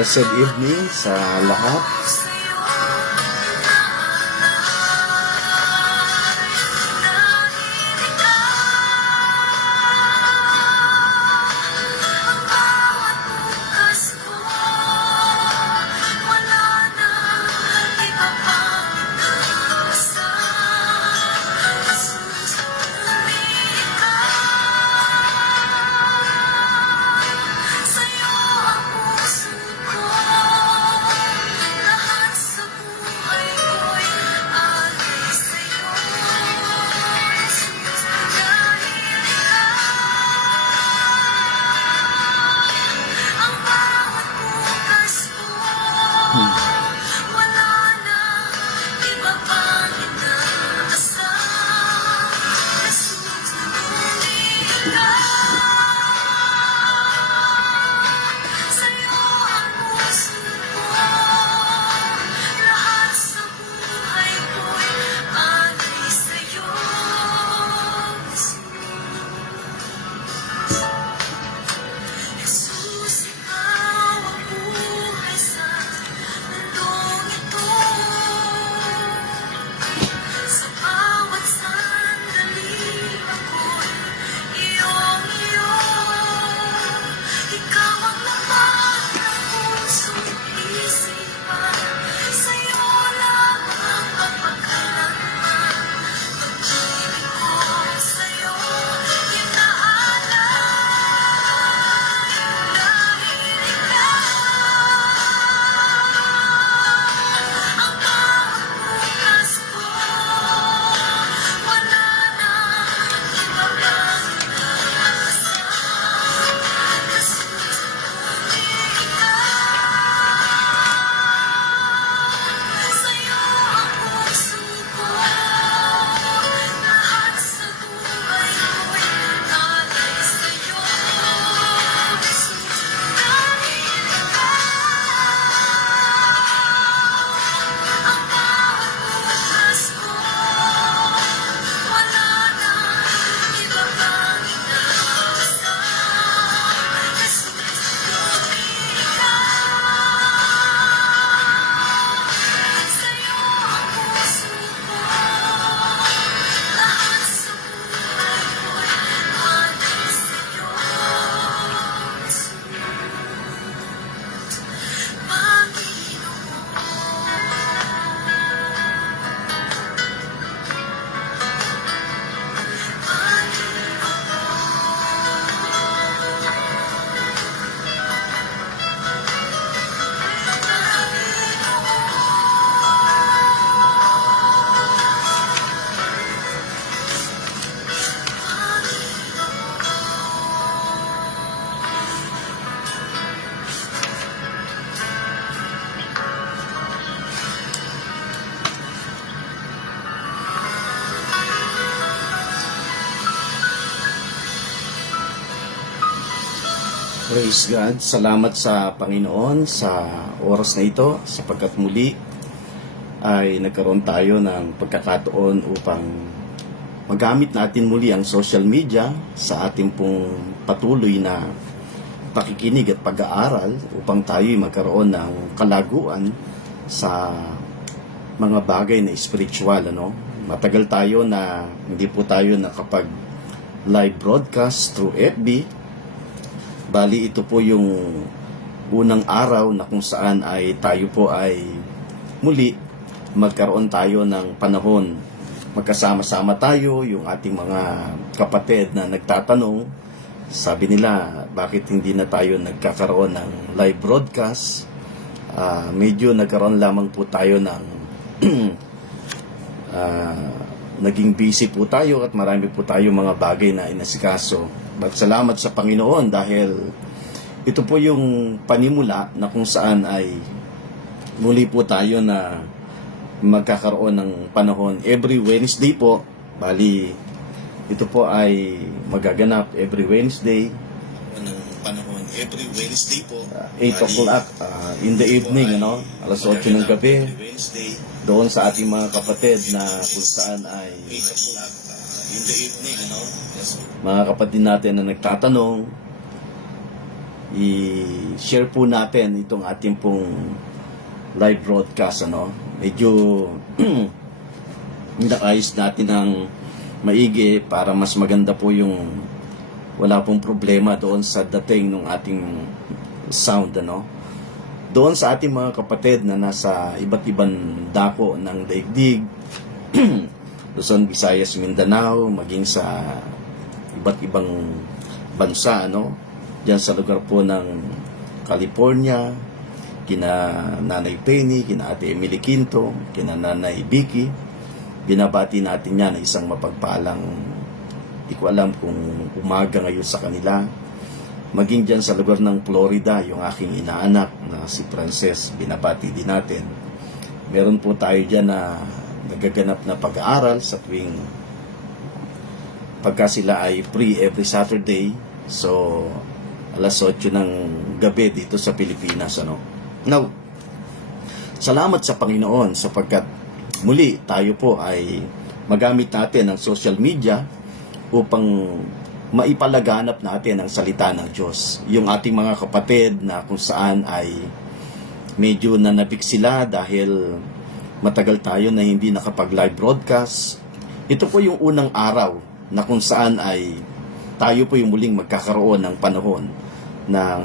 Blessed evening sa lahat. Praise God. Salamat sa Panginoon sa oras na ito sapagkat muli ay nagkaroon tayo ng pagkakataon upang magamit natin muli ang social media sa ating pong patuloy na pakikinig at pag-aaral upang tayo magkaroon ng kalaguan sa mga bagay na spiritual. Matagal tayo na hindi po tayo nakapag live broadcast through FB. Bali, ito po yung unang araw na kung saan ay tayo po ay muli magkaroon tayo ng panahon. Magkasama-sama tayo, yung ating mga kapatid na nagtatanong, sabi nila, bakit hindi na tayo nagkakaroon ng live broadcast? Medyo nagkaroon lamang po tayo ng naging busy po tayo at marami po tayo mga bagay na inasikaso. Salamat sa Panginoon dahil ito po yung panimula na kung saan ay muli po tayo na magkakaroon ng panahon every Wednesday po. Bali, ito po ay magaganap every Wednesday. Ng panahon every Wednesday po. 8 o'clock in the evening, alas 8 ng gabi. Doon sa ating mga kapatid na kung saan ay 8 o'clock in the evening, mga kapatid natin na nagtatanong i-share po natin itong ating pong live broadcast, ano. Medyo naayos natin ng maigi para mas maganda po yung wala pong problema doon sa dating ng ating sound, ano. Doon sa ating mga kapatid na nasa iba't ibang dako ng daigdig, Luzon, Visayas, Mindanao, maging sa iba't ibang bansa, ano, diyan sa lugar po ng California, kina Nanay Penny, kina Ate Emily Quinto, kina Nanay Vicky. Binabati natin yan na isang mapagpalang, di ko alam kung umaga ngayon sa kanila. Maging dyan sa lugar ng Florida, yung aking inaanak na si Frances, binabati din natin. Meron po tayo dyan na nagaganap na pag-aaral sa tuwing pagka sila ay free every Saturday. So, alas 8 ng gabi dito sa Pilipinas, ano. Now, salamat sa Panginoon sapagkat muli tayo po ay magamit natin ang social media upang maipalaganap natin ang salita ng Diyos. Yung ating mga kapatid na kung saan ay medyo nanabik sila dahil matagal tayo na hindi nakapag-live broadcast. Ito po yung unang araw na kung saan ay tayo po yung muling magkakaroon ng panahon ng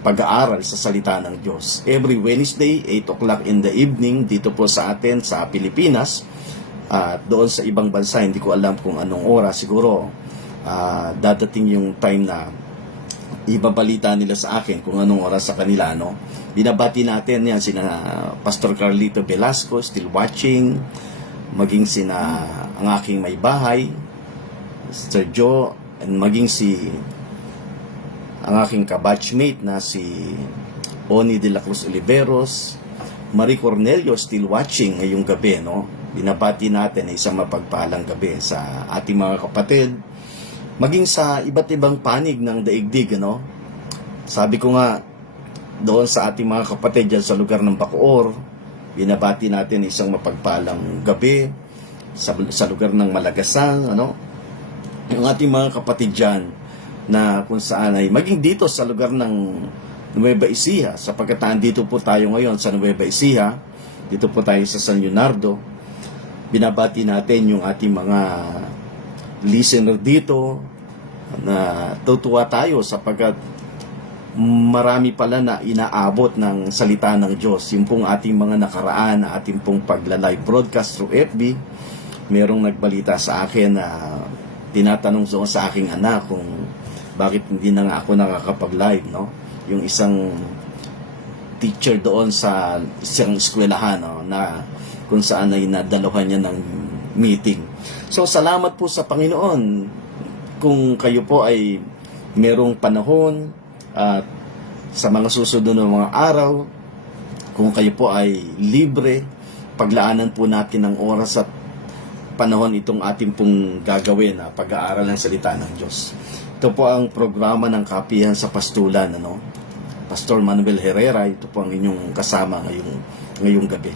pag-aaral sa salita ng Diyos. Every Wednesday, 8 o'clock in the evening, dito po sa atin sa Pilipinas. At doon sa ibang bansa, hindi ko alam kung anong oras. Siguro, dadating yung time na ibabalita nila sa akin kung anong oras sa kanila, no? Binabati natin yan sina Pastor Carlito Velasco, still watching, maging sina ang aking may bahay, Sir Joe, and maging ang aking kabatchmate na si Oni de la Cruz Oliveros, Marie Cornelio, still watching ngayong gabi, no? Binabati natin na isang mapagpalang gabi sa ating mga kapatid, maging sa iba't ibang panig ng daigdig, ano. Sabi ko nga, doon sa ating mga kapatid dyan sa lugar ng Bacoor, binabati natin isang mapagpalang gabi sa lugar ng Malagasang, ano. Yung ating mga kapatid dyan na kung saan ay maging dito sa lugar ng Nueva Ecija, sapagkat dito po tayo ngayon sa Nueva Ecija, dito po tayo sa San Leonardo. Binabati natin yung ating mga listener dito na tutuwa tayo sapagkat marami pala na inaabot ng salita ng Diyos. Yung pong ating mga nakaraan na ating pong pagla-live broadcast through FB, merong nagbalita sa akin na tinatanong sa aking anak kung bakit hindi na nga ako nakakapag-live, no? Yung isang teacher doon sa isang eskwelahan, no, na kung saan ay nadaluhan niya ng meeting. So, salamat po sa Panginoon kung kayo po ay merong panahon at sa mga susunod na mga araw, kung kayo po ay libre, paglaanan po natin ng oras at panahon itong ating pong gagawin na pag-aaral ng salita ng Diyos. Ito po ang programa ng Kapihan sa Pastulan, ano? Pastor Manuel Herrera, ito po ang inyong kasama ngayong gabi.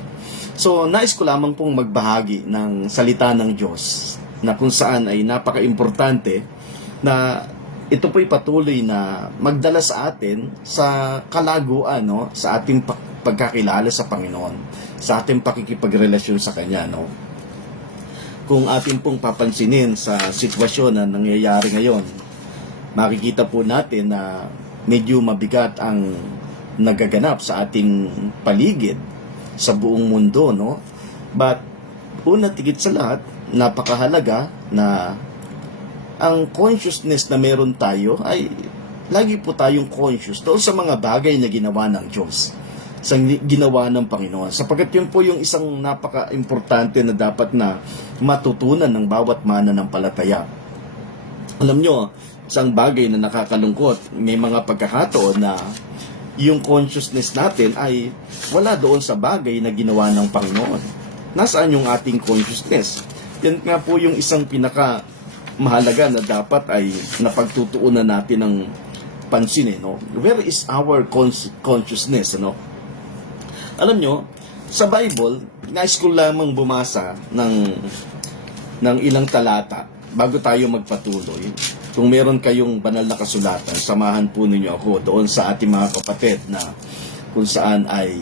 So, nais ko lamang pong magbahagi ng salita ng Diyos na kung saan ay napaka-importante na ito po'y patuloy na magdala sa atin sa kalaguan, no? Sa ating pagkakilala sa Panginoon, sa ating pakikipagrelasyon sa Kanya, no? Kung ating pong papansinin sa sitwasyon na nangyayari ngayon, makikita po natin na medyo mabigat ang nagaganap sa ating paligid sa buong mundo, no? But una tigit sa lahat, napakahalaga na ang consciousness na meron tayo ay lagi po tayong conscious doon sa mga bagay na ginawa ng Diyos, sa ginawa ng Panginoon. Sapagkat yun po yung isang napaka-importante na dapat na matutunan ng bawat mananampalataya. Alam nyo, isang bagay na nakakalungkot, may mga pagkakataon na yung consciousness natin ay wala doon sa bagay na ginawa ng Panginoon. Nasaan yung ating consciousness? Yan nga po yung isang mahalaga na dapat ay napagtutuunan natin ng pansin, no? Where is our consciousness, no? Alam nyo, sa Bible, nais ko lamang bumasa ng ilang talata bago tayo magpatuloy. kung meron kayong banal na kasulatan, samahan po ninyo ako doon sa ating mga kapatid na kung saan ay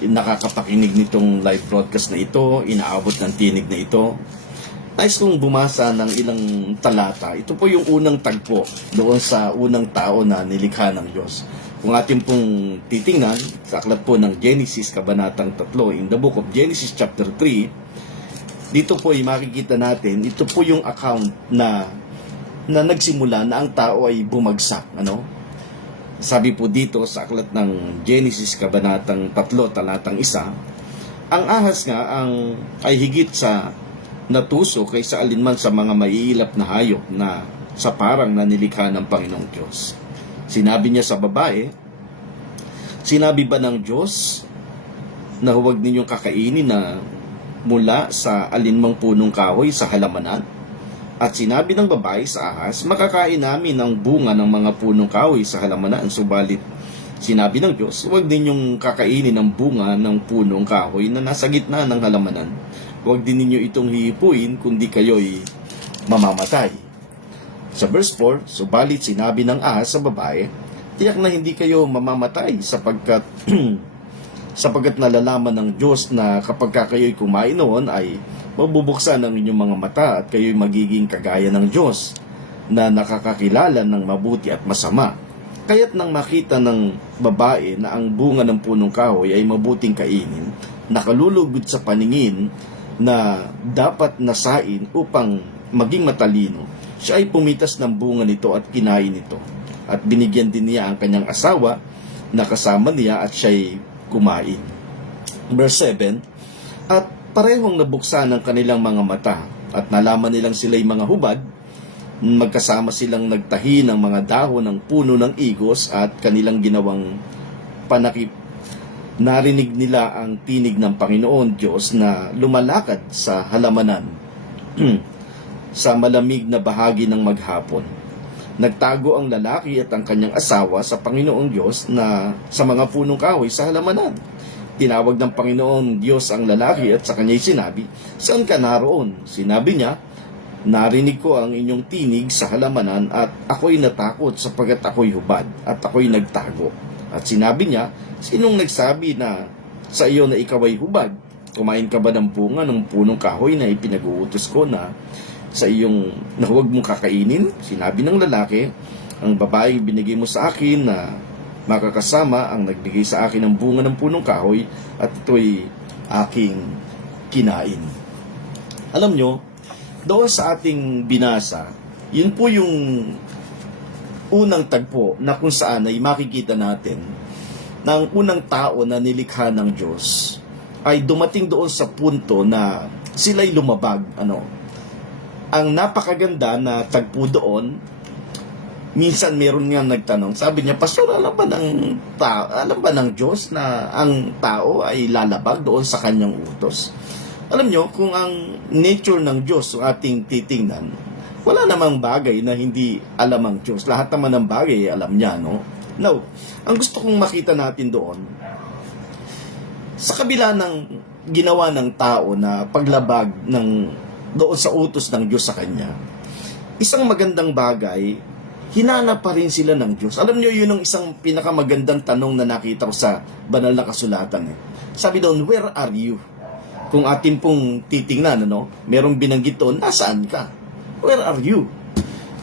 nakakapakinig nitong live broadcast na ito, inaabot ng tinig na ito. Nais kong bumasa ng ilang talata. Ito po yung unang tagpo doon sa unang tao na nilikha ng Diyos. Kung atin pong titingnan sa aklat po ng Genesis, Kabanatang 3, in the book of Genesis chapter 3, dito po ay makikita natin, ito po yung account na nagsimula na ang tao ay bumagsak. Sabi po dito sa aklat ng Genesis, Kabanatang 3, talatang 1, ang ahas nga ay higit sa natuso kaysa alinman sa mga maiilap na hayop na sa parang na nilikha ng Panginoong Diyos. Sinabi niya sa babae, sinabi ba ng Diyos na huwag ninyong kakainin na mula sa alinmang punong kahoy sa halamanan? At sinabi ng babae sa ahas, makakain namin ng bunga ng mga punong kahoy sa halamanan. Subalit, sinabi ng Diyos, huwag ninyong kakainin ng bunga ng punong kahoy na nasa gitna ng halamanan. Huwag din ninyo itong hihipuin, kundi kayo'y mamamatay. Sa verse 4, subalit sinabi ng ahas sa babae, tiyak na hindi kayo mamamatay sapagkat nalalaman ng Diyos na kapag kayo'y kumain noon ay mabubuksan ang inyong mga mata at kayo'y magiging kagaya ng Diyos na nakakakilala ng mabuti at masama. Kaya't nang makita ng babae na ang bunga ng punong kahoy ay mabuting kainin, nakalulugod sa paningin na dapat nasain upang maging matalino, siya ay pumitas ng bunga nito at kinain ito. At binigyan din niya ang kanyang asawa na kasama niya at siya'y kumain. Verse 7, at parehong nabuksan ang kanilang mga mata at nalaman nilang sila'y mga hubad. Magkasama silang nagtahi ng mga dahon ng puno ng igos at kanilang ginawang panakip. Narinig nila ang tinig ng Panginoon Diyos na lumalakad sa halamanan sa malamig na bahagi ng maghapon. Nagtago ang lalaki at ang kanyang asawa sa Panginoong Diyos na sa mga punong kahoy sa halamanan. Tinawag ng Panginoon Diyos ang lalaki at sa kanya'y sinabi, saan ka naroon? Sinabi niya, narinig ko ang inyong tinig sa halamanan at ako'y natakot sapagkat ako'y hubad at ako'y nagtago. At sinabi niya, sinong nagsabi na sa iyo na ikaw ay hubad? Kumain ka ba ng bunga ng punong kahoy na ipinag-uutos ko na sa iyong na huwag mong kakainin? Sinabi ng lalaki, ang babaeng binigay mo sa akin na makakasama ang nagbigay sa akin ng bunga ng punong kahoy at ito'y aking kinain. Alam nyo, doon sa ating binasa, yun po yung unang tagpo na kung saan ay makikita natin na ang unang tao na nilikha ng Diyos ay dumating doon sa punto na sila'y lumabag. Ang napakaganda na tagpo doon, minsan meron nga nagtanong, sabi niya, Pastor, alam ba ng Diyos na ang tao ay lalabag doon sa kanyang utos? Alam nyo, kung ang nature ng Diyos ang ating titingnan, wala namang bagay na hindi alam ang Diyos. Lahat naman ng bagay alam niya, no? Now, ang gusto kong makita natin doon, sa kabila ng ginawa ng tao na paglabag doon sa utos ng Diyos sa kanya, isang magandang bagay, hinanap pa rin sila ng Diyos. Alam niyo, yun ang isang pinakamagandang tanong na nakita ko sa banal na kasulatan. Sabi doon, where are you? Kung atin pong titingnan, merong binanggit doon, nasaan ka? Where are you?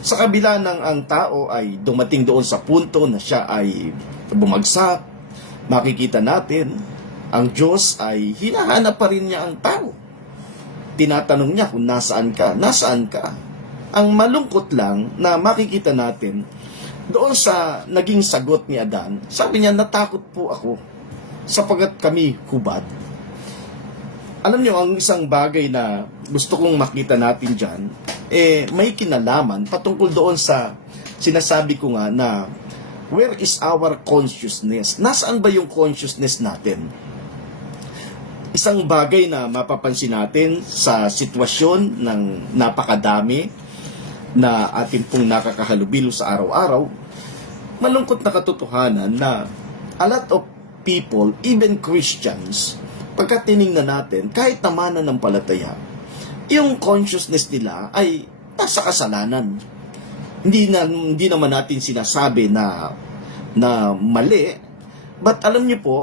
Sa kabila ng ang tao ay dumating doon sa punto na siya ay bumagsak, makikita natin, ang Diyos ay hinahanap pa rin niya ang tao. Tinatanong niya kung nasaan ka, nasaan ka? Ang malungkot lang na makikita natin, doon sa naging sagot ni Adan, sabi niya, natakot po ako sapagkat kami hubad. Alam niyo, ang isang bagay na gusto kong makita natin dyan, may kinalaman patungkol doon sa sinasabi ko nga na where is our consciousness? Nasaan ba yung consciousness natin? Isang bagay na mapapansin natin sa sitwasyon ng napakadami na ating pong nakakahalubilo sa araw-araw, malungkot na katotohanan na a lot of people, even Christians, pagka tinignan natin, kahit naman ng palataya, yung consciousness nila ay nasa kasalanan. Hindi naman natin sinasabi na mali, but alam niyo po,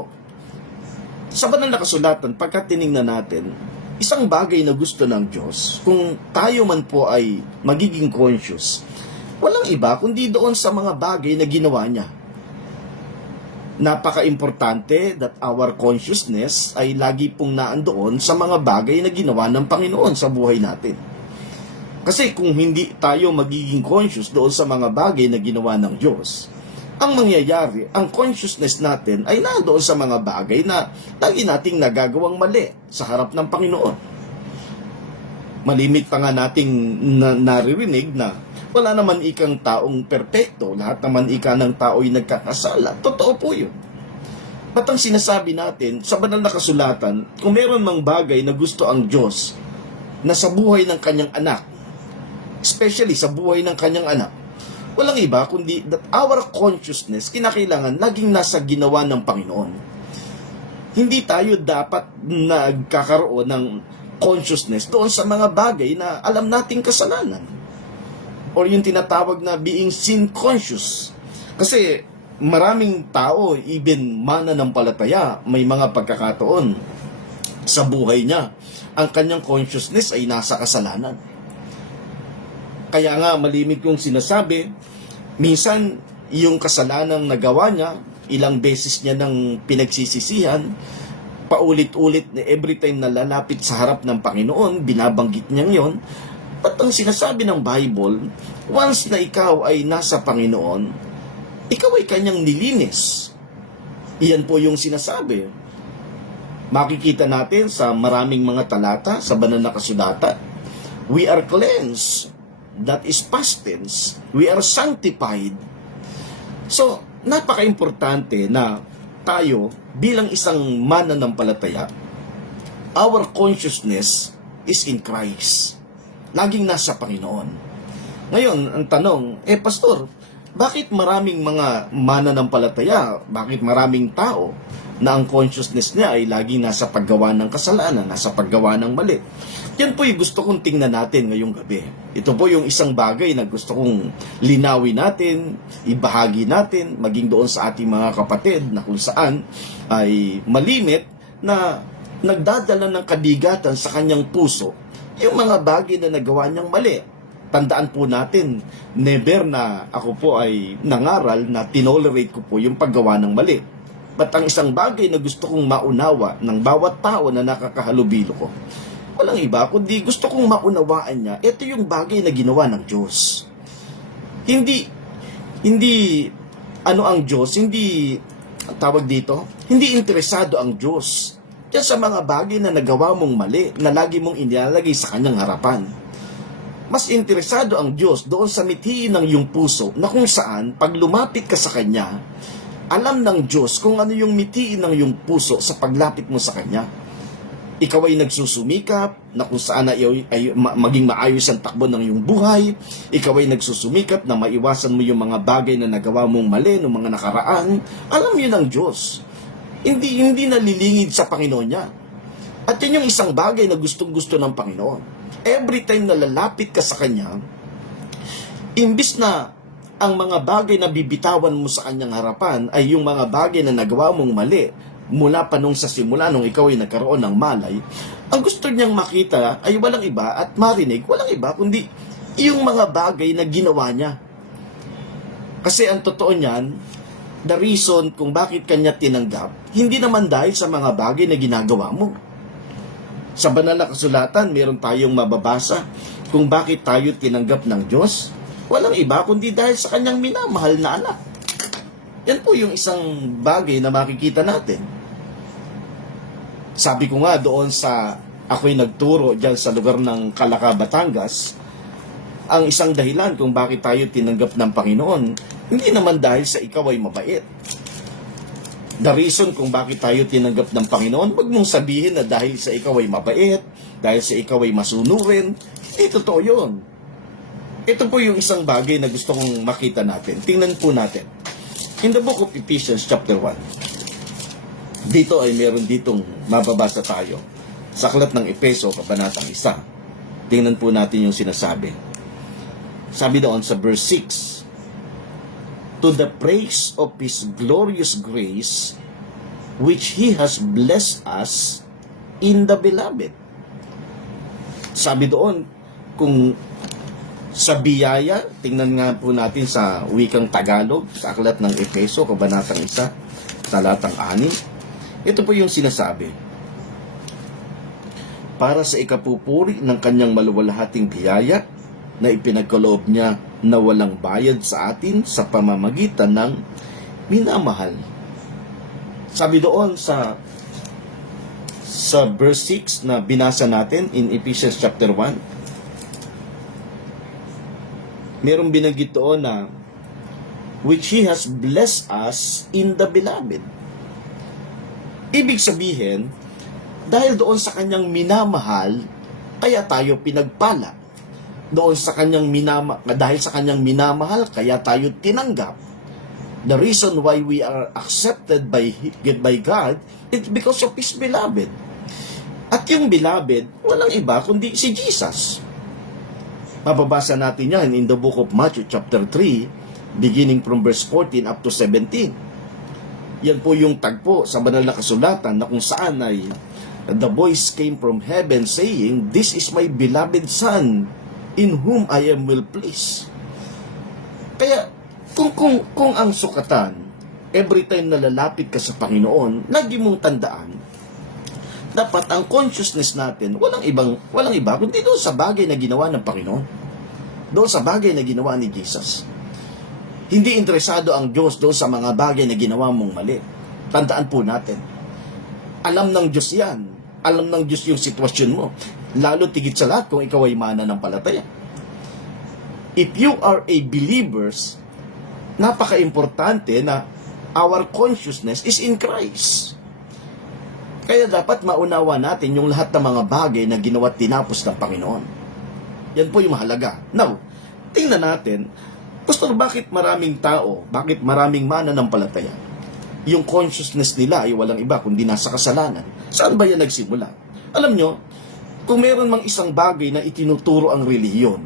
sa banal na kasulatan, pagka tiningnan natin, isang bagay na gusto ng Diyos, kung tayo man po ay magiging conscious, walang iba kundi doon sa mga bagay na ginawa niya. Napaka-importante that our consciousness ay lagi pong naandoon sa mga bagay na ginawa ng Panginoon sa buhay natin. Kasi kung hindi tayo magiging conscious doon sa mga bagay na ginawa ng Diyos, ang mangyayari, ang consciousness natin ay nandoon sa mga bagay na lagi nating nagagawang mali sa harap ng Panginoon. Malimit pa nga nating naririnig na wala naman ikang taong perpekto, lahat naman ika ng tao'y nagkakasala. Totoo po yun. Ba't ang sinasabi natin sa banal na kasulatan, kung meron mang bagay na gusto ang Diyos na sa buhay ng kanyang anak, especially sa buhay ng kanyang anak, walang iba kundi that our consciousness kinakailangan laging nasa ginawa ng Panginoon. Hindi tayo dapat nagkakaroon ng consciousness doon sa mga bagay na alam nating kasalanan. Or yung tinatawag na being sin conscious. Kasi maraming tao, even mananampalataya, may mga pagkakataon sa buhay niya, ang kanyang consciousness ay nasa kasalanan. Kaya nga malimit kong sinasabi, minsan yung kasalanang nagawa niya, ilang beses niya nang pinagsisisihan, paulit-ulit na every time na lalapit sa harap ng Panginoon, binabanggit niya yon. At ang sinasabi ng Bible, once na ikaw ay nasa Panginoon, ikaw ay kanyang nilinis. Iyan po yung sinasabi. Makikita natin sa maraming mga talata sa banal na kasulatan. We are cleansed. That is past tense. We are sanctified. So, napaka-importante na tayo bilang isang mananampalataya, our consciousness is in Christ. Laging nasa Panginoon. Ngayon, ang tanong, Pastor, bakit maraming mga mananampalataya, bakit maraming tao na ang consciousness niya ay laging nasa paggawa ng kasalanan, nasa paggawa ng mali? Yan po yung gusto kong tingnan natin ngayong gabi. Ito po yung isang bagay na gusto kong linawin natin, ibahagi natin, maging doon sa ating mga kapatid na kung saan ay malimit na nagdadala ng kabigatan sa kanyang puso yung mga bagay na nagawa niyang mali. Tandaan po natin, never na ako po ay nangaral na tinolerate ko po yung paggawa ng mali. But ang isang bagay na gusto kong maunawa ng bawat tao na nakakahalubilo ko, walang iba kundi gusto kong maunawaan niya, ito yung bagay na ginawa ng Diyos. Hindi ang Diyos, hindi interesado ang Diyos diyan sa mga bagay na nagawa mong mali, na lagi mong inilalagay sa kanyang harapan. Mas interesado ang Diyos doon sa mithiin ng iyong puso, na kung saan, pag lumapit ka sa Kanya, alam ng Diyos kung ano yung mithiin ng iyong puso sa paglapit mo sa Kanya. Ikaw ay nagsusumikap na kung saan ay maging maayos ang takbo ng iyong buhay. Ikaw ay nagsusumikap na maiwasan mo yung mga bagay na nagawa mong mali noong mga nakaraan. Alam yun ng Diyos. Hindi nalilingid sa Panginoon niya. At yun yung isang bagay na gustong-gusto ng Panginoon. Every time na lalapit ka sa Kanya, imbis na ang mga bagay na bibitawan mo sa Kanyang harapan ay yung mga bagay na nagawa mong mali, mula pa nung sa simula nung ikaw ay nagkaroon ng malay, ang gusto niyang makita ay walang iba at marinig, walang iba kundi yung mga bagay na ginawa niya. Kasi ang totoo niyan, the reason kung bakit Kanya tinanggap, hindi naman dahil sa mga bagay na ginagawa mo. Sa banal na kasulatan, meron tayong mababasa kung bakit tayo tinanggap ng Diyos. Walang iba kundi dahil sa Kanyang minamahal na anak. Yan po yung isang bagay na makikita natin. Sabi ko nga doon sa ako'y nagturo dyan sa lugar ng Calaca, Batangas, ang isang dahilan kung bakit tayo tinanggap ng Panginoon, hindi naman dahil sa ikaw ay mabait. The reason kung bakit tayo tinanggap ng Panginoon, wag mong sabihin na dahil sa ikaw ay mabait, dahil sa ikaw ay masunurin. Totoo yun. Ito po yung isang bagay na gusto kong makita natin. Tingnan po natin. In the book of Ephesians chapter 1, dito ay meron ditong mababasa tayo. Sa aklat ng Efeso, kabanatang 1. Tingnan po natin yung sinasabi. Sabi doon sa verse 6, to the praise of His glorious grace, which He has blessed us in the beloved. Sabi doon, kung sa biyaya, tingnan nga po natin sa wikang Tagalog, sa aklat ng Efeso, kabanatang 1, talatang 6. Ito po yung sinasabi, para sa ikapupuri ng kanyang maluwalhating biyaya na ipinagkaloob niya na walang bayad sa atin sa pamamagitan ng minamahal. Sabi doon sa verse 6 na binasa natin in Ephesians chapter 1, merong binanggit doon na which He has blessed us in the beloved. Ibig sabihin, dahil doon sa kanyang minamahal, kaya tayo pinagpala. Dahil sa kanyang minamahal, kaya tayo tinanggap. The reason why we are accepted by God is because of His beloved. At yung beloved, walang iba kundi si Jesus. Mababasa natin yan in the book of Matthew chapter 3, beginning from verse 14 up to 17. Yan po yung tagpo sa banal na kasulatan na kung saan ay the voice came from heaven saying, "This is my beloved Son, in whom I am well pleased." Kaya, kung ang sukatan, every time na lalapit ka sa Panginoon, lagi mong tandaan, dapat ang consciousness natin, walang iba, kundi doon sa bagay na ginawa ng Panginoon. Doon sa bagay na ginawa ni Jesus. Hindi interesado ang Diyos doon sa mga bagay na ginawa mong mali. Tandaan po natin. Alam ng Diyos yan. Alam ng Diyos yung sitwasyon mo. Lalo tigit sa lahat kung ikaw ay mananampalataya. If you are a believers, napaka-importante na our consciousness is in Christ. Kaya dapat maunawa natin yung lahat ng mga bagay na ginawa at tinapos ng Panginoon. Yan po yung mahalaga. Now, tingnan natin, Pastor, bakit maraming tao, bakit maraming mananampalataya? Yung consciousness nila ay walang iba kundi nasa kasalanan. Saan ba yan nagsimula? Alam nyo, kung meron mang isang bagay na itinuturo ang relihiyon,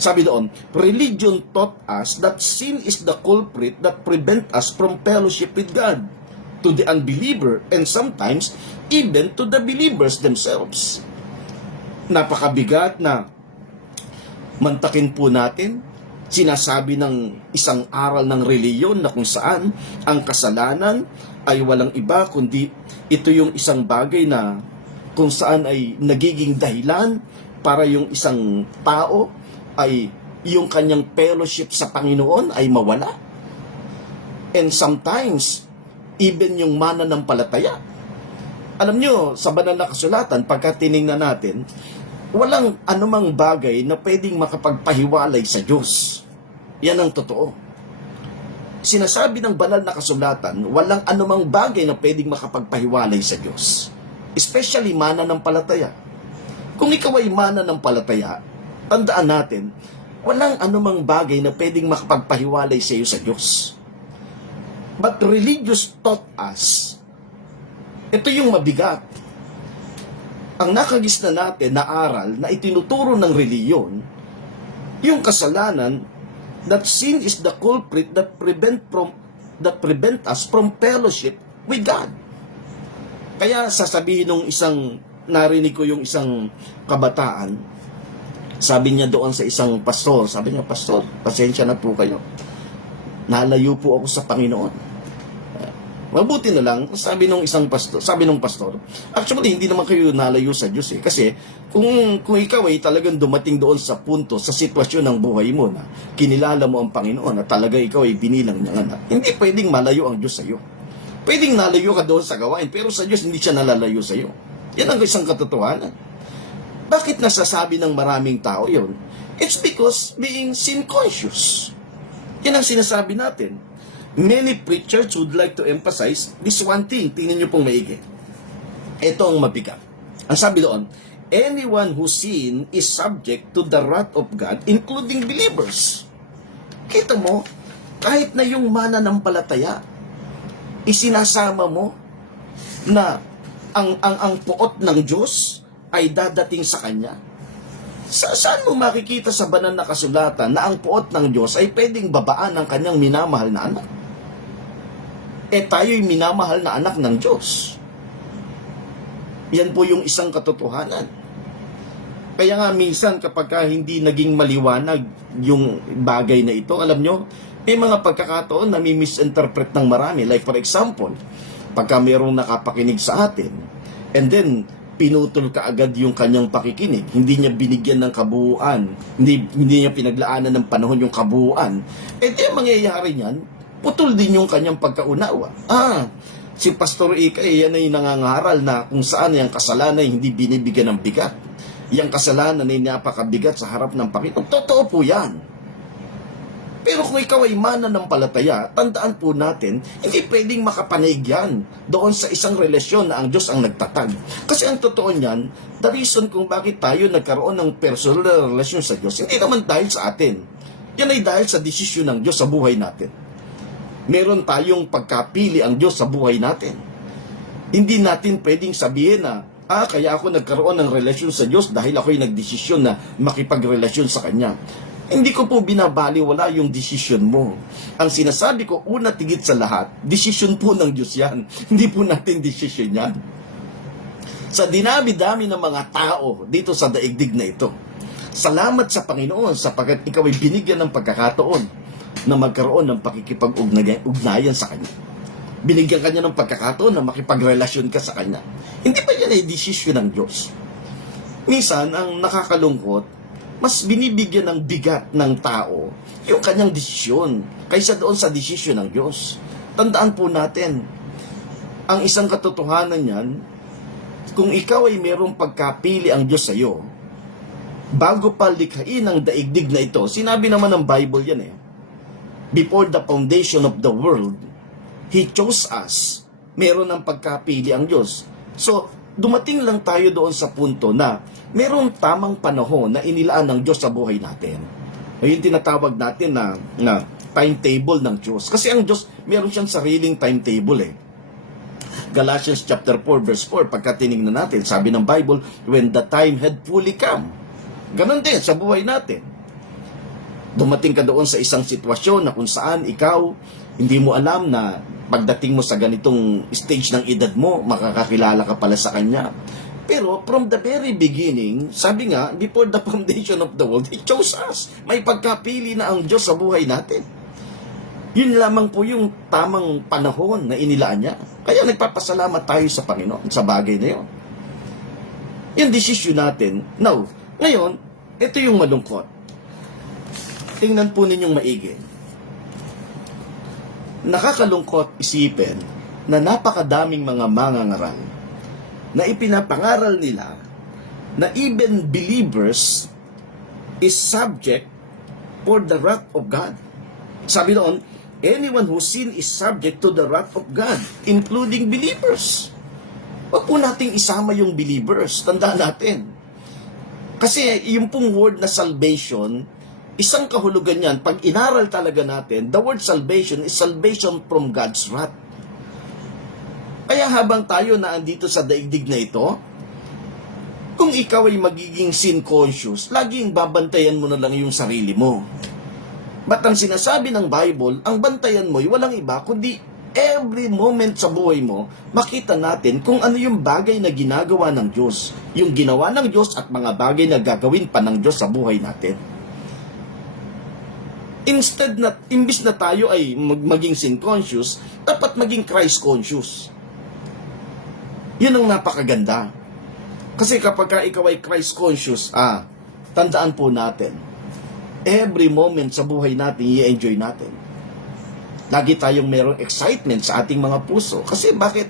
sabi doon, religion taught us that sin is the culprit that prevent us from fellowship with God, to the unbeliever, and sometimes even to the believers themselves. Napakabigat na mantakin po natin, sinasabi ng isang aral ng reliyon na kung saan ang kasalanan ay walang iba kundi ito yung isang bagay na kung saan ay nagiging dahilan para yung isang tao ay yung kanyang fellowship sa Panginoon ay mawala. And sometimes, even yung mananampalataya. Alam nyo, sa banal na kasulatan, pagka tinignan natin, walang anumang bagay na pwedeng makapagpahiwalay sa Diyos. Yan ang totoo. Sinasabi ng banal na kasulatan, walang anumang bagay na pwedeng makapagpahiwalay sa Diyos. Especially mananampalataya. Kung ikaw ay mananampalataya, tandaan natin, walang anumang bagay na pwedeng makapagpahiwalay sa iyo sa Diyos. But religious taught us, ito yung mabigat. Ang nakagisna natin na aral na itinuturo ng reliyon, yung kasalanan, that sin is the culprit that prevent us from fellowship with God. Kaya sasabihin ng isang, narinig ko yung isang kabataan, sabi niya doon sa isang pastor, sabi niya, "Pastor, pasensya na po kayo. Nalayo po ako sa Panginoon." Mabuti na lang, sabi nung pastor, actually, hindi naman kayo nalayo sa Diyos eh. Kasi, kung ikaw ay talagang dumating doon sa punto, sa sitwasyon ng buhay mo na kinilala mo ang Panginoon at talaga ikaw ay binilang niya anak, hindi pwedeng malayo ang Diyos sa iyo. Pwedeng nalayo ka doon sa gawain, pero sa Diyos hindi siya nalalayo sa iyo. Yan ang isang katotohanan. Bakit nasasabi ng maraming tao yun? It's because being sin conscious. Yan ang sinasabi natin. Many preachers would like to emphasize this one thing. Tingnan nyo pong maigi. Ito ang mabigat. Ang sabi doon, anyone who sin is subject to the wrath of God, including believers. Kita mo, kahit na yung mananampalataya, isinasama mo na ang puot ng Diyos ay dadating sa kanya. Saan mo makikita sa banal na kasulatan na ang puot ng Diyos ay pwedeng babaan ng kanyang minamahal na anak? Tayo'y minamahal na anak ng Diyos. Yan po yung isang katotohanan. Kaya nga minsan kapag hindi naging maliwanag yung bagay na ito, alam nyo, may mga pagkakataon na may misinterpret ng marami. Like for example, pagka mayroong nakapakinig sa atin, and then pinutol ka agad yung kanyang pakikinig, hindi niya binigyan ng kabuuan, hindi niya pinaglaanan ng panahon yung kabuuan, di ang mangyayari niyan, putol din yung kanyang pagkaunawa. Si Pastor Ika, yan ay nangangaral na kung saan yung kasalanan hindi binibigyan ng bigat. Yung kasalanan ay napakabigat sa harap ng Panginoon. Totoo po yan. Pero kung ikaw ay mananampalataya, tandaan po natin, hindi pwedeng makapanig yan doon sa isang relasyon na ang Diyos ang nagtatag. Kasi ang totoo niyan, the reason kung bakit tayo nagkaroon ng personal relasyon sa Diyos, hindi naman dahil sa atin. Yan ay dahil sa desisyon ng Diyos sa buhay natin. Meron tayong pagkapili ang Diyos sa buhay natin. Hindi natin pwedeng sabihin na, kaya ako nagkaroon ng relasyon sa Diyos dahil ako'y nagdesisyon na makipagrelasyon sa Kanya. Hindi ko po binabaliwala yung desisyon mo. Ang sinasabi ko, una tigit sa lahat, desisyon po ng Diyos yan. Hindi po natin desisyon yan. Sa dinami-dami ng mga tao dito sa daigdig na ito, salamat sa Panginoon sapagkat ikaw ay binigyan ng pagkakataon na magkaroon ng pakikipag-ugnayan sa Kanya. Binigyan ka niya ng pagkakataon na makipagrelasyon ka sa Kanya. Hindi ba yan ay desisyon ng Diyos? Minsan, ang nakakalungkot, mas binibigyan ng bigat ng tao yung kanyang desisyon kaysa doon sa desisyon ng Diyos. Tandaan po natin, ang isang katotohanan niyan, kung ikaw ay mayroong pagkapili ang Diyos sa iyo, bago pa likhain ang daigdig na ito, sinabi naman ng Bible yan before the foundation of the world, He chose us. Meron ng pagkapili ang Diyos. So, dumating lang tayo doon sa punto na merong tamang panahon na inilaan ng Diyos sa buhay natin. Yung tinatawag natin na timetable ng Diyos. Kasi ang Diyos, meron siyang sariling timetable Galatians chapter 4 verse 4, pagka tinignan natin, sabi ng Bible, when the time had fully come. Ganon din sa buhay natin. Dumating ka doon sa isang sitwasyon na kung saan ikaw, hindi mo alam na pagdating mo sa ganitong stage ng edad mo, makakakilala ka pala sa Kanya. Pero from the very beginning, sabi nga, before the foundation of the world, He chose us. May pagkapili na ang Diyos sa buhay natin. Yun lamang po yung tamang panahon na inilaan niya. Kaya nagpapasalamat tayo sa Panginoon sa bagay na yun. Yung desisyon natin. Now, ngayon, ito yung malungkot. Tingnan po ninyong maigi. Nakakalungkot isipin na napakadaming mga mangangaral na ipinapangaral nila na even believers is subject for the wrath of God. Sabi doon, anyone who sin is subject to the wrath of God, including believers. Huwag po nating isama yung believers. Tandaan natin. Kasi yung pong word na salvation, isang kahulugan yan, pag inaral talaga natin, the word salvation is salvation from God's wrath. Kaya habang tayo na andito sa daigdig na ito, kung ikaw ay magiging sin conscious, laging babantayan mo na lang yung sarili mo. But ang sinasabi ng Bible, ang bantayan mo ay walang iba, kundi every moment sa buhay mo, makita natin kung ano yung bagay na ginagawa ng Diyos. Yung ginawa ng Diyos at mga bagay na gagawin pa ng Diyos sa buhay natin. Imbis na tayo ay maging sin conscious, dapat maging Christ conscious. Yun ang napakaganda. Kasi kapag ikaw ay Christ conscious, tandaan po natin, every moment sa buhay natin, i-enjoy natin. Lagi tayong merong excitement sa ating mga puso. Kasi bakit?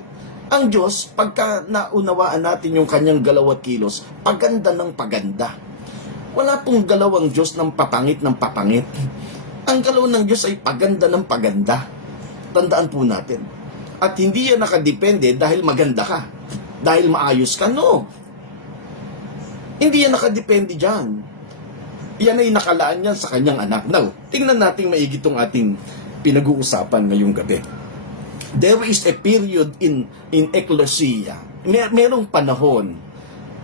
Ang Diyos, pagka naunawaan natin yung kanyang galaw at kilos, paganda ng paganda. Wala pong galaw ang Diyos ng papangit ng papangit. Ang galaw ng Diyos ay paganda ng paganda. Tandaan po natin. At hindi yan nakadepende dahil maganda ka. Dahil maayos ka, no. Hindi yan nakadepende dyan. Yan ay nakalaan yan sa kanyang anak. Now, tingnan natin maigi itong ating pinag-uusapan ngayong gabi. There is a period in ecclesia. Merong panahon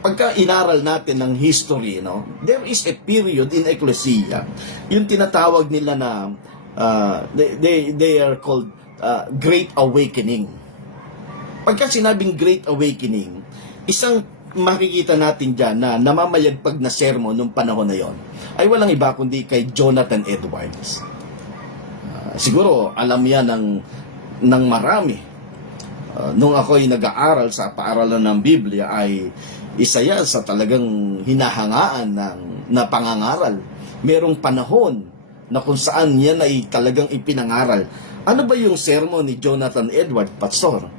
pagka inaral natin ng history, no, there is a period in Ecclesia, yung tinatawag nila na they are called Great Awakening. Pagka sinabing Great Awakening, isang makikita natin dyan na namamayagpag na sermon nung panahon na yon ay walang iba kundi kay Jonathan Edwards. Siguro alam yan ng marami. Nung ako'y nag-aaral sa paaralan ng Biblia ay isa yan sa talagang hinahangaan na pangangaral. Merong panahon na kung saan yan ay talagang ipinangaral. Ano ba yung sermon ni Jonathan Edwards, Pastor?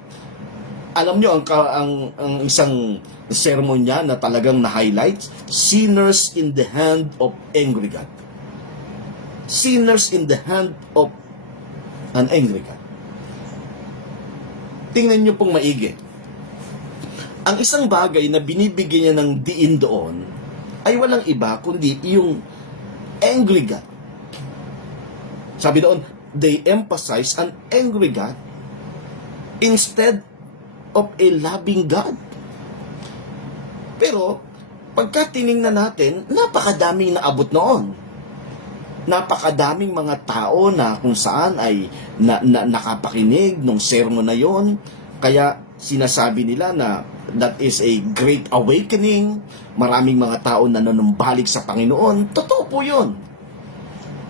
Alam nyo, ang isang sermon niya na talagang na-highlights, Sinners in the Hand of Angry God. Sinners in the Hand of an Angry God. Tingnan nyo pong maigi. Ang isang bagay na binibigyan niya ng diin doon ay walang iba kundi yung angry God. Sabi doon, they emphasize an angry God instead of a loving God. Pero, pagka tiningnan natin, napakadaming naabot noon. Napakadaming mga tao na kung saan ay nakapakinig nung sermon na yon. Kaya sinasabi nila na that is a great awakening. Maraming mga tao na nanumbalik sa Panginoon. Totoo po yun.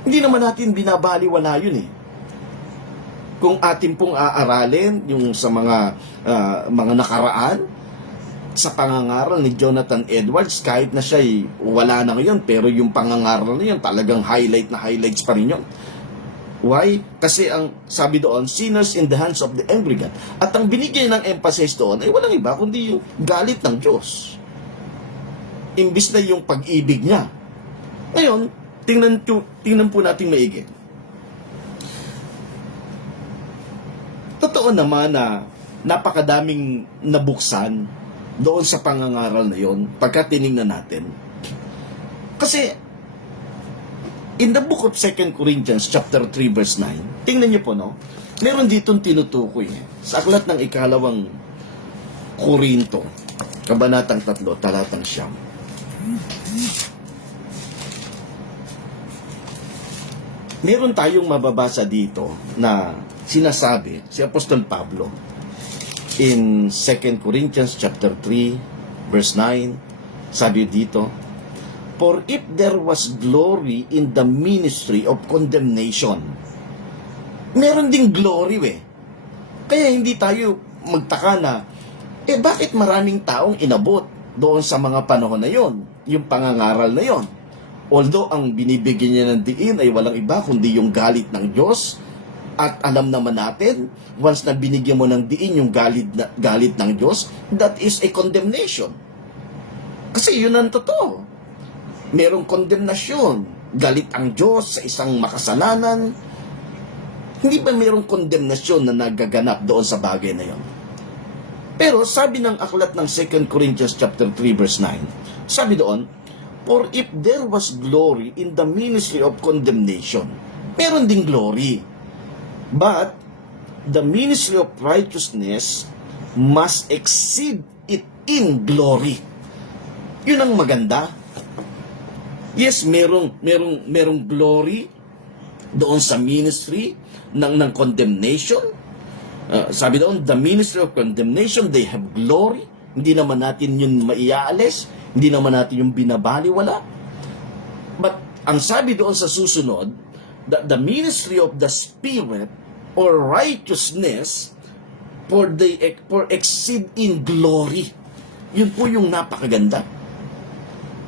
Hindi naman natin binabaliwala yun eh. Kung atin pong aaralin yung sa mga nakaraan, sa pangangaral ni Jonathan Edwards, kahit na siya'y wala na ngayon, pero yung pangangaral na yun, talagang highlights pa rin yun. Why? Kasi ang sabi doon, sinners in the hands of the angry God. At ang binigyan ng emphasis doon ay walang iba, kundi yung galit ng Diyos. Imbis na yung pag-ibig niya. Ngayon, tingnan po natin maigi. Totoo naman na napakadaming nabuksan doon sa pangangaral na yon pagka tinignan natin. Kasi in the book of 2 Corinthians chapter 3 verse 9, tingnan niyo po, no? Meron ditong tinutukoy sa aklat ng ikalawang Korinto, kabanatang 3, talatang 9. Meron tayong mababasa dito na sinasabi si Apostol Pablo in 2 Corinthians chapter 3 verse 9. Sabi dito, for if there was glory in the ministry of condemnation, meron ding glory Kaya hindi tayo magtaka na bakit maraming taong inabot doon sa mga panahon na yon, yung pangangaral na yon. Although ang binibigyan niya ng diin ay walang iba kundi yung galit ng Diyos. At alam naman natin, once na binigyan mo ng diin yung galit ng Diyos, that is a condemnation. Kasi yun ang totoo. Merong condemnation. Galit ang Diyos sa isang makasalanan. Hindi ba merong condemnation na nagaganap doon sa bagay na yun? Pero sabi ng aklat ng 2 Corinthians chapter 3 verse 9, sabi doon, for if there was glory in the ministry of condemnation, meron ding glory. But the ministry of righteousness must exceed it in glory. Yun ang maganda. Yes, merong glory doon sa ministry ng condemnation. Sabi doon, the ministry of condemnation, they have glory. Hindi naman natin yun maiaalis. Hindi naman natin yung binabaliwala. But ang sabi doon sa susunod, the ministry of the Spirit or righteousness for exceed in glory. Yun po yung napakaganda.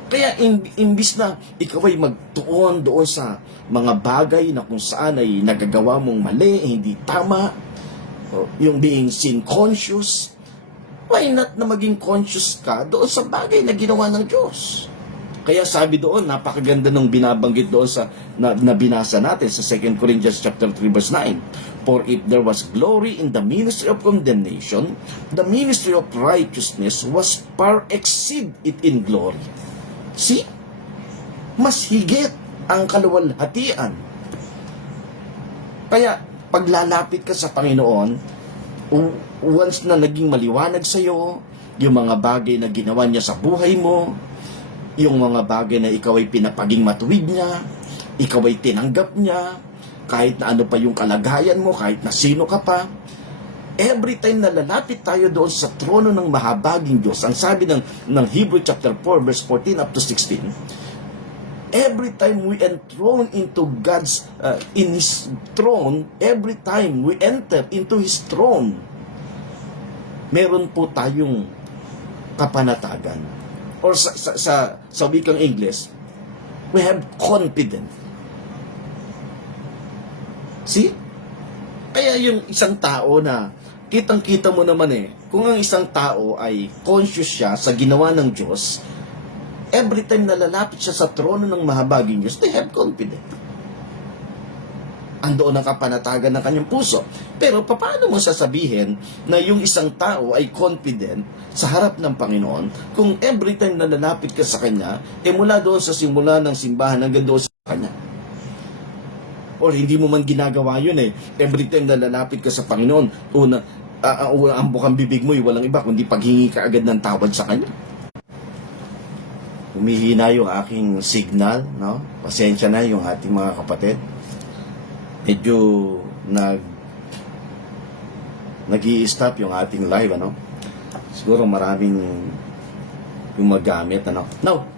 Kaya imbis na ikaw ay magtuon doon sa mga bagay na kung saan ay nagagawa mong mali, hindi tama, yung being sin conscious, why not na maging conscious ka doon sa bagay na ginawa ng Diyos? Kaya sabi doon, napakaganda ng binabanggit doon sa na binasa natin sa 2 Corinthians chapter 3 verse 9. For if there was glory in the ministry of condemnation, the ministry of righteousness was far exceed it in glory. See? Mas higit ang kaluwalhatian. Kaya, paglalapit ka sa Panginoon, Once na naging maliwanag sa'yo, yung mga bagay na ginawa niya sa buhay mo, yung mga bagay na ikaw ay pinapaging matuwid niya, ikaw ay tinanggap niya, kahit na ano pa yung kalagayan mo, kahit na sino ka pa, every time na lalapit tayo doon sa trono ng mahabaging Diyos, ang sabi ng Hebrew chapter 4, verse 14 up to 16, every time we enthrone into God's, in His throne, every time we enter into His throne, meron po tayong kapanatagan. Or sa wikang English, we have confidence. See? Kaya yung isang tao na kitang-kita mo naman kung ang isang tao ay conscious siya sa ginawa ng Diyos, every time na lalapit siya sa trono ng mahabaging Diyos, they have confidence. Andoon ang kapanatagan ng kanyang puso. Pero paano mo sasabihin na yung isang tao ay confident sa harap ng Panginoon kung every time na lalapit ka sa Kanya, mula doon sa simula ng simbahan hanggang doon sa Kanya? Or hindi mo man ginagawa yun every time na lalapit ka sa Panginoon, ang bukang bibig mo walang iba kundi paghingi ka agad ng tawad sa Kanya. Humihina yung aking signal, no? Pasensya na yung ating mga kapatid. Medyo nag-i-stop yung ating live, ano? Siguro maraming gumagamit, ano? Now,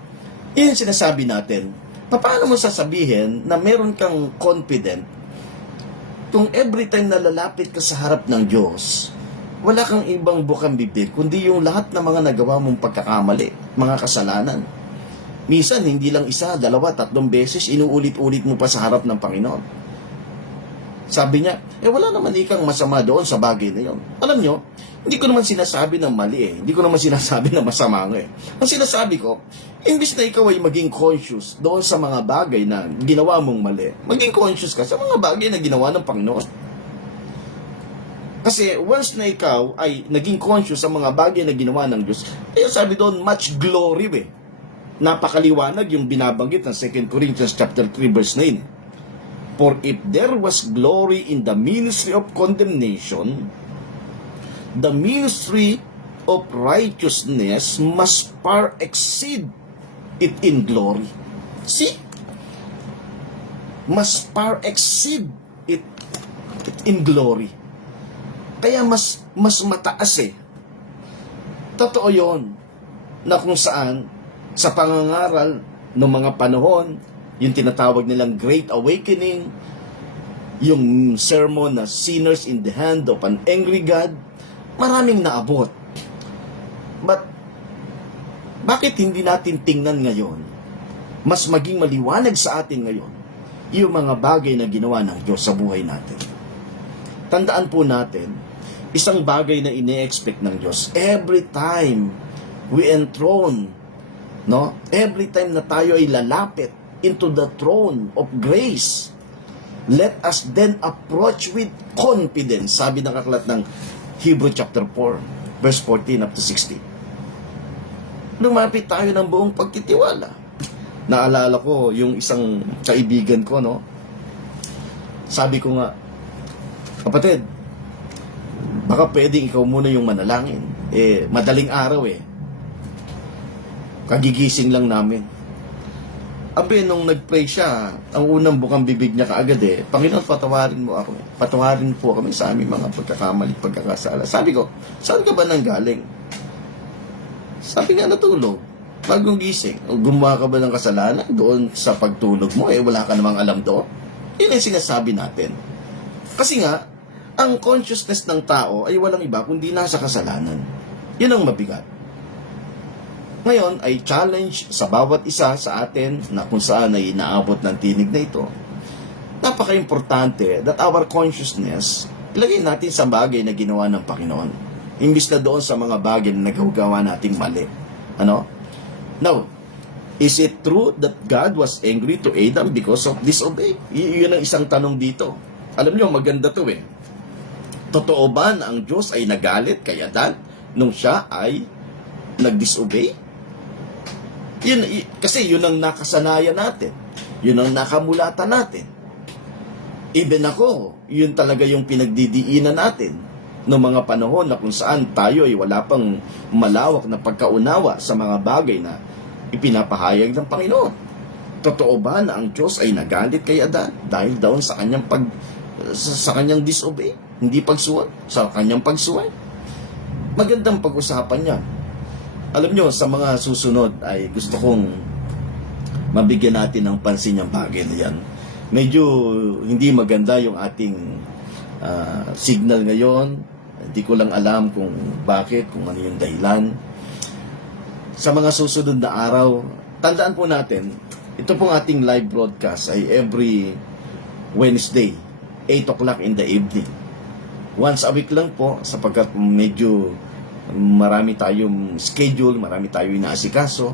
yun yung sinasabi natin. Paano mo sasabihin na meron kang confident kung every time na lalapit ka sa harap ng Diyos, wala kang ibang bukang bibig, kundi yung lahat ng mga nagawa mong pagkakamali, mga kasalanan. Minsan, hindi lang isa, dalawa, tatlong beses, inuulit-ulit mo pa sa harap ng Panginoon. Sabi niya, wala naman ikang masama doon sa bagay na yun. Alam nyo, hindi ko naman sinasabi na mali Hindi ko naman sinasabi na masama nga Ang sinasabi ko, imbis na ikaw ay maging conscious doon sa mga bagay na ginawa mong mali, maging conscious ka sa mga bagay na ginawa ng Panginoon. Kasi once na ikaw ay naging conscious sa mga bagay na ginawa ng Diyos, kaya sabi doon, much glory Napakaliwanag yung binabanggit ng 2 Corinthians chapter 3 verse 9. For if there was glory in the ministry of condemnation, the ministry of righteousness must far exceed it in glory. See? Must far exceed it in glory. Kaya mas mataas Totoo yon na kung saan sa pangangaral ng mga panahon, yung tinatawag nilang Great Awakening, yung sermon na sinners in the hand of an angry God, maraming naabot. But, bakit hindi natin tingnan ngayon, mas maging maliwanag sa atin ngayon, yung mga bagay na ginawa ng Diyos sa buhay natin? Tandaan po natin, isang bagay na ine-expect ng Diyos, every time we enthrone, every time na tayo ay lalapit into the throne of grace, let us then approach with confidence. Sabi ng aklat ng Hebrew chapter 4, verse 14 up to 16. Lumapit tayo ng buong pagtitiwala. Naalala ko yung isang kaibigan ko, sabi ko nga, kapatid, baka pwedeng ikaw muna yung manalangin. Madaling araw kagigising lang namin. Nung nag-pray siya, ang unang bukang bibig niya kaagad Panginoon, patawarin mo ako. Patawarin po kami sa aming mga pagkakamali, pagkakasala. Sabi ko, saan ka ba nanggaling? Sabi nga, natulog. Bagong gising. Gumawa ka ba ng kasalanan doon sa pagtulog mo? Wala ka namang alam doon. Yun ang sinasabi natin. Kasi nga, ang consciousness ng tao ay walang iba kundi nasa kasalanan. Yun ang mabigat. Ngayon ay challenge sa bawat isa sa atin na kung saan ay inaabot ng tinig na ito. Napaka-importante that our consciousness ilagay natin sa bagay na ginawa ng Panginoon. Imbis na doon sa mga bagay na nagagawa nating mali. Now, is it true that God was angry to Adam because of disobey? Yun ang isang tanong dito. Alam niyo, maganda to Totoo ba na ang Diyos ay nagalit kay Adan nung siya ay nag-disobey? Kasi yun ang nakasanayan natin. Yun ang nakamulatan natin. Even ako, yun talaga yung pinagdidiinan natin. Noong mga panahon na kung saan tayo ay wala pang malawak na pagkaunawa sa mga bagay na ipinapahayag ng Panginoon. Totoo ba na ang Diyos ay nagalit kay Adan dahil daw sa kanyang sa kanyang disobey, hindi pagsuway, sa kanyang pagsuway? Magandang pag-usapan niya. Alam nyo, sa mga susunod ay gusto kong mabigyan natin ng pansin yung bagay na yan. Medyo hindi maganda yung ating signal ngayon. Hindi ko lang alam kung bakit, kung ano yung dahilan. Sa mga susunod na araw, tandaan po natin, ito pong ating live broadcast ay every Wednesday, 8 o'clock in the evening. Once a week lang po, sapagkat medyo marami tayong schedule, marami tayong inaasikaso.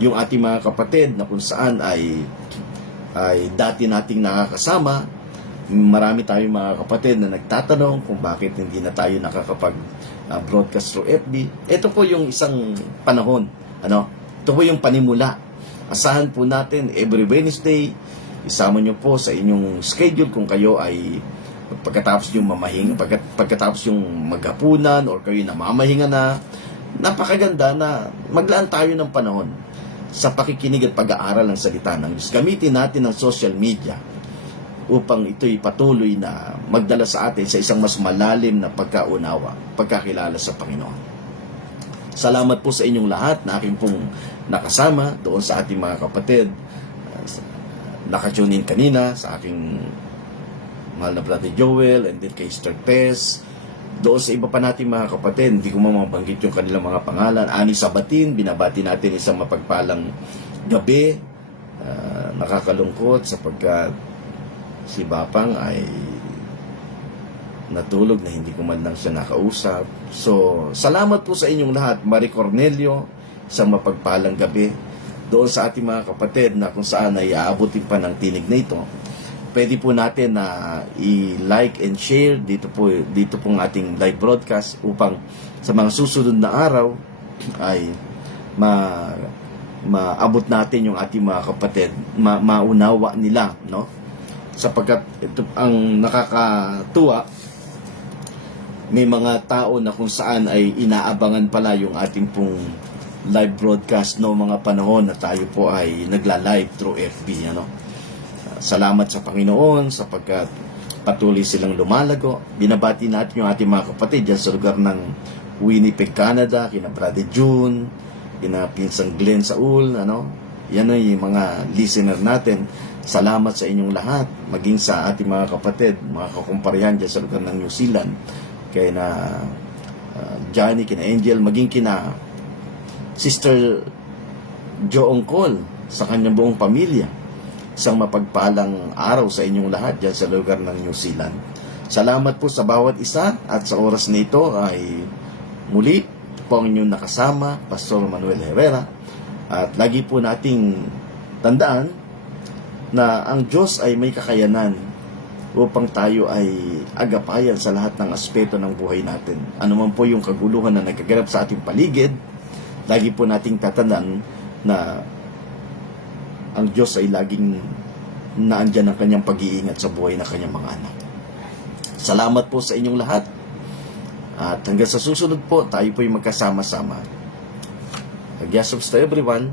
Yung ating mga kapatid na kung saan ay dati nating nakakasama, marami tayong mga kapatid na nagtatanong kung bakit hindi na tayo nakakapag-broadcast through FB. Ito po yung isang panahon. Ito po yung panimula. Asahan po natin every Wednesday, isama nyo po sa inyong schedule kung kayo ay pagkatapos yung pagkatapos yung maghapunan or kayo namamahinga na. Napakaganda na maglaan tayo ng panahon sa pakikinig at pag-aaral ng salita ng Diyos. Gamitin natin ang social media upang ito'y patuloy na magdala sa atin sa isang mas malalim na pagkaunawa, pagkakilala sa Panginoon. Salamat po sa inyong lahat na aking pong nakasama doon sa ating mga kapatid. Nakatune in kanina sa aking mahal na brother Joel and then kay Sister Tess. Doon sa iba pa natin mga kapatid, hindi ko mabanggit yung kanilang mga pangalan. Ani Sabatin, binabati natin isang mapagpalang gabi. Nakakalungkot sapagkat si Bapang ay natulog na hindi ko man lang siya nakausap. So, salamat po sa inyong lahat. Marie Cornelio, isang mapagpalang gabi. Doon sa ating mga kapatid na kung saan ay aabutin pa ng tinig na ito, pwede po natin na i-like and share dito pong ating live broadcast upang sa mga susunod na araw ay maabot natin yung ating mga kapatid, maunawa nila, no? Sapagkat ito ang nakakatuwa, may mga tao na kung saan ay inaabangan pala yung ating pong live broadcast no mga panahon na tayo po ay nagla-live through FB, Salamat sa Panginoon sapagkat patuloy silang lumalago. Binabati natin yung ating mga kapatid dyan sa lugar ng Winnipeg, Canada, kina Brother June, kina Pinsang Glenn Saul, Yan ay yung mga listener natin. Salamat sa inyong lahat, maging sa ating mga kapatid, mga kakumparihan dyan sa lugar ng New Zealand, kaya na Johnny, kina Angel, maging kina Sister Jo Ongkol sa kanyang buong pamilya. Isang mapagpalang araw sa inyong lahat dyan sa lugar ng New Zealand. Salamat po sa bawat isa at sa oras na ito ay muli po ang inyong nakasama, Pastor Manuel Herrera. At lagi po nating tandaan na ang Diyos ay may kakayanan upang tayo ay agapayan sa lahat ng aspeto ng buhay natin. Ano man po yung kaguluhan na nagaganap sa ating paligid, lagi po nating tatandaan na ang Diyos ay laging naandyan ang kanyang pag-iingat sa buhay ng kanyang mga anak. Salamat po sa inyong lahat. At hanggang sa susunod po, tayo po ay magkasama-sama. Nagyasops to everyone.